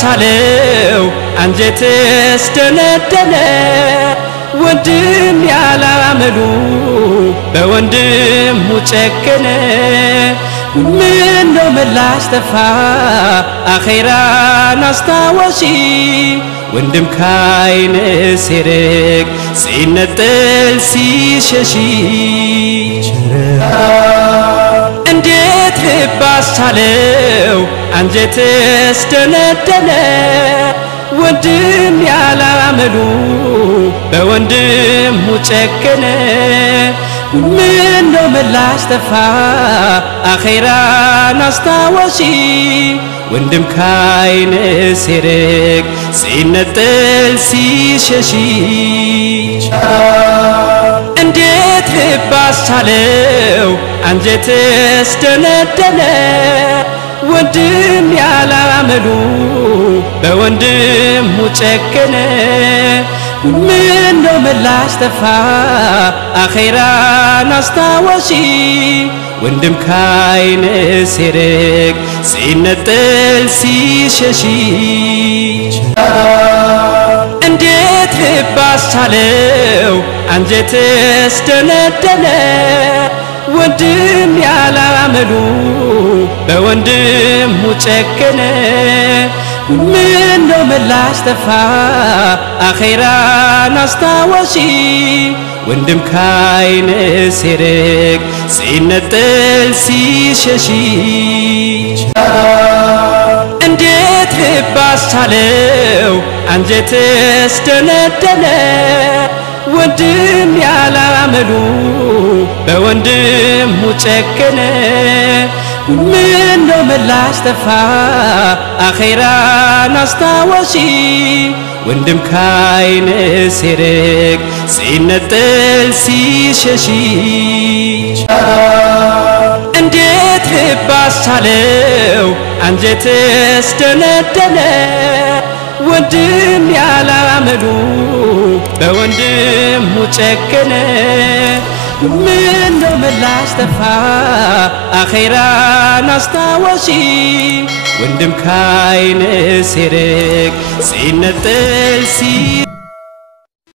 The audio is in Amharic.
ባሳለው አንጀትስ ደነደነ ወንድም ያላመሉ በወንድም ጨከነ ምን ነው ምላሽ ጠፋ አኺራን አስታወሺ ወንድም ካይን ሲርቅ ሲነጠል ሲሸሺ እንዴት ባሳለው አንጀትስ ደነደነ ወንድም ያላመሉ በወንድም ጨከነ ምን ነው ምላሽ ጠፋ አኺራን አስታወሺ ወንድም ካይን ሲርቅ ሲነጠል ሲሸሺ እንዴት ባሳለው አንጀትስ ደነደነ ወንድም ያላመሉ በወንድም ጨከነ ምን ነው ምላሽ ጠፋ አኺራን አስታወሺ ወንድም ካይን ሲርቅ ሲነጠል ሲሸሺ እንዴት ባሳለው አንጀትስ ደነደነ ወንድም ያላመሉ በወንድም ጨከነ ምን ነው ምላሽ ጠፋ አኺራን አስታወሺ ወንድም ካይን ሲርቅ ሲነጠል ሲሸሺ እንዴት ባሳለው አንጀትስ ደነደነ ወንድም ያላመሉ በወንድም ጨከነ ምን ነው ምላሽ ጠፋ አኺራን አስታወሺ ወንድም ካይን ሲርቅ ሲነጠል ሲሸሺ እንዴት ባሳለው አንጀትስ ደነደነ ወንድም ያላመሉ በወንድም ጨከነ ምን ነው ምላሽ ጠፋ አኺራን አስታወሺ ወንድም ካይን ሲርቅ ሲነጠል